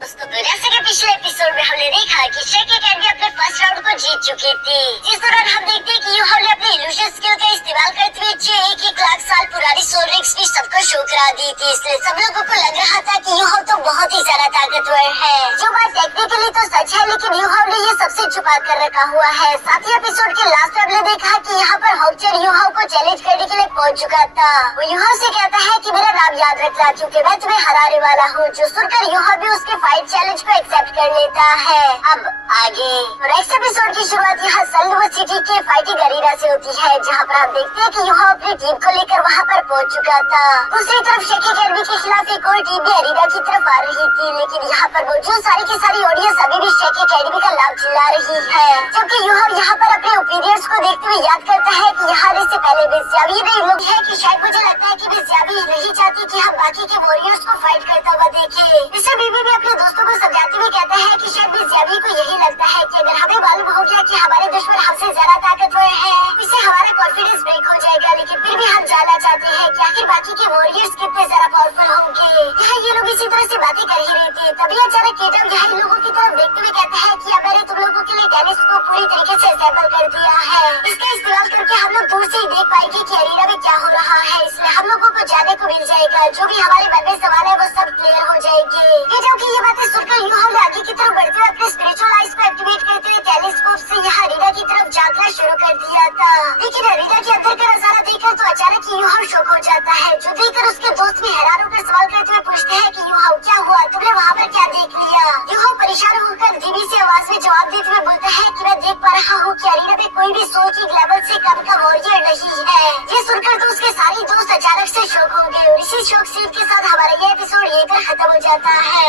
दोस्तों जैसे कि पिछले एपिसोड में हमने देखा कि शेकी कैंडी अपने फर्स्ट राउंड को जीत चुकी थी, जिस दौरान हम देखते हैं कि यूहाओ ने अपने इल्यूजन स्किल का इस्तेमाल करते हुए 1 लाख साल पुरानी सोल रिंग्स भी सबको शो करा दी थी। इसलिए सब लोगों को लग रहा था कि यूहाओ तो बहुत ही ज्यादा ताकतवर है, जो बात टेक्निकली तो सच है, लेकिन यूहाओ ने ये सबसे छुपा कर रखा हुआ है। साथ ही एपिसोड के लास्ट में हमने देखा कि यहाँ पर होपचर यूहाओ को चैलेंज करने के लिए पहुँच चुका था। वो यूहाओ से कहता है कि मेरा नाम याद रखना क्योंकि मैं तुम्हें हराने वाला हूँ, जो सुनकर यूहाओ भी उसके फाइट चैलेंज को एक्सेप्ट कर लेता है। अब आगे नेक्स्ट एपिसोड की शुरुआत यहाँ सल्लुवा सिटी के फाइटिंग अरीना से होती है, जहाँ पर हम देखते हैं कि यूहाओ अपनी टीम को लेकर वहाँ पर पहुँच चुका था। दूसरी तरफ शेकी कैंडी के खिलाफ एक और टीम भी अरीना की तरफ आ रही थी, लेकिन यहाँ पर मौजूद सारी की सारी ऑडियंस अभी भी शेकी कैंडी का नाम चिल्ला रही है, जबकि यूहाओ यहाँ पर अपने ओपिनियंस को देखते हुए याद करता है कि यहाँ आने से पहले मिज़याबी ने लोग है कि शायद मुझे लगता है कि मिज़याबी नहीं चाहती कि हम बाकी के वॉरियर्स को फाइट करता हुआ देखे। मिस्टर बीबी भी अपने दोस्तों को समझाते हुए कहता है कि शायद मिज़याबी को यही लगता है कि अगर हमें मालूम हो गया कि हमारे दुश्मन हमसे ज्यादा ताकतवर है, इससे हमारा कॉन्फिडेंस ब्रेक हो जाएगा। लेकिन फिर भी हम जानना चाहते हैं कि आखिर बाकी के वॉरियर्स कितने ज्यादा पावरफुल होंगे। यहाँ ये लोग इसी तरह से बातें कर ही रहे थे, तभी अचानक केटम यहाँ इन लोगों की तरफ देखते हुए कहता है कि अब मैंने तुम लोगों के लिए टेनिस को पूरी तरीके से असेंबल कर दिया है। इसका इस्तेमाल करके हम लोग दूर से ही देख पाएंगे कि अरीना में क्या हो रहा है, इसलिए हम लोगों को जाने को मिल जाएगा। जो भी हमारे मन में सवाल है वो सब क्लियर हो जाएंगे। केटम की ये बातें सुनकर यूहाओ ने आगे की तरफ बढ़ते हुए अपने स्पिरिचुअल आइज को एक्टिवेट करते हुए टेलीस्कोप से यहाँ अरीना की तरफ झांकना शुरू कर दिया था। लेकिन अरीना के अंदर का नजारा देखकर तो अचानक ही यूहाओ शॉक हो जाता है, जो देखकर उसके दोस्त भी हैरान होकर सवाल करते हुए पूछते हैं कि यूहाओ क्या हुआ, तुमने वहाँ पर क्या देख लिया। यूहाओ परेशान होकर धीमी सी आवाज में जवाब देते हुए बोलता है कि मैं देख पा रहा हूँ कि अरीना में कोई भी सोल की लेवल से कम का वॉरियर नहीं है। ये सुनकर तो उसके सारे दोस्त अचानक से शॉक हो गए और इसी शॉक सीन के साथ हमारा ये एपिसोड यहीं पर खत्म हो जाता है।